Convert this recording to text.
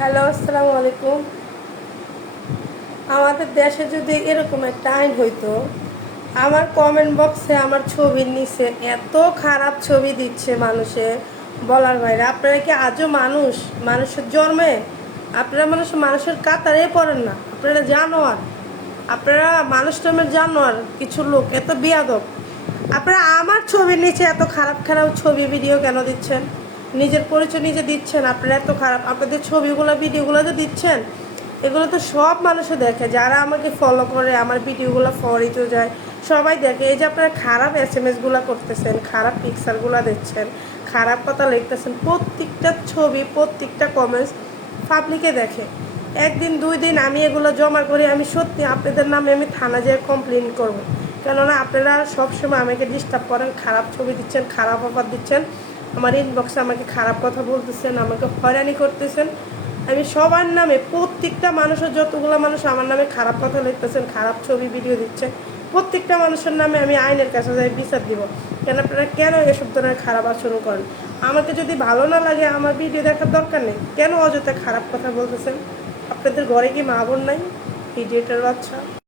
Hello, আসসালামু আলাইকুম। আমাদের দেশে যদি এরকম একটা আইন হইতো, আমার কমেন্ট বক্সে আমার ছবির নিচে এত খারাপ ছবি দিচ্ছে মানুষে, বলার বাইরে। আপনারা কি আজও মানুষের জন্মে আপনারা মানুষের কাতারে পড়েন না? আপনারা জানোয়ার, আপনারা মানুষ নামের জানোয়ার। কিছু লোক এত বেয়াদব। আপনারা আমার ছবির নিচে এত খারাপ খারাপ ছবি ভিডিও কেন দিচ্ছেন? নিজের পরিচয় নিজে দিচ্ছেন, আপনারা এত খারাপ। আপনাদের ছবিগুলো ভিডিওগুলো যে দিচ্ছেন, এগুলো তো সব মানুষে দেখে, যারা আমাকে ফলো করে, আমার ভিডিওগুলো ফরিত যায়, সবাই দেখে। এই যে আপনারা খারাপ SMS-গুলো করতেছেন, খারাপ পিকচারগুলো দিচ্ছেন, খারাপ কথা লিখতেছেন, প্রত্যেকটা ছবি, প্রত্যেকটা কমেন্টস পাবলিকে দেখে। একদিন দুই দিন আমি এগুলো জমা করি, আমি সত্যি আপনাদের নামে আমি থানা যেয়ে কমপ্লেন করব। কেননা আপনারা সবসময় আমাকে ডিস্টার্ব করেন, খারাপ ছবি দিচ্ছেন, খারাপ অফার দিচ্ছেন, আমার ইনবক্সে আমাকে খারাপ কথা বলতেছেন, আমাকে হয়রানি করতেছেন। আমি সবার নামে, প্রত্যেকটা মানুষের, যতগুলো মানুষ আমার নামে খারাপ কথা লিখতেছেন, খারাপ ছবি ভিডিও দিচ্ছেন, প্রত্যেকটা মানুষের নামে আমি আইনের কাছে যাই বিচার দিব। কেন আপনারা কেন এসব ধরনের খারাপ আচরণ করেন? আমাকে যদি ভালো না লাগে, আমার ভিডিও দেখার দরকার নেই। কেন অযথা খারাপ কথা বলতেছেন? আপনাদের ঘরে কি মা বোন নাই? ইডিয়েটের বাচ্চা।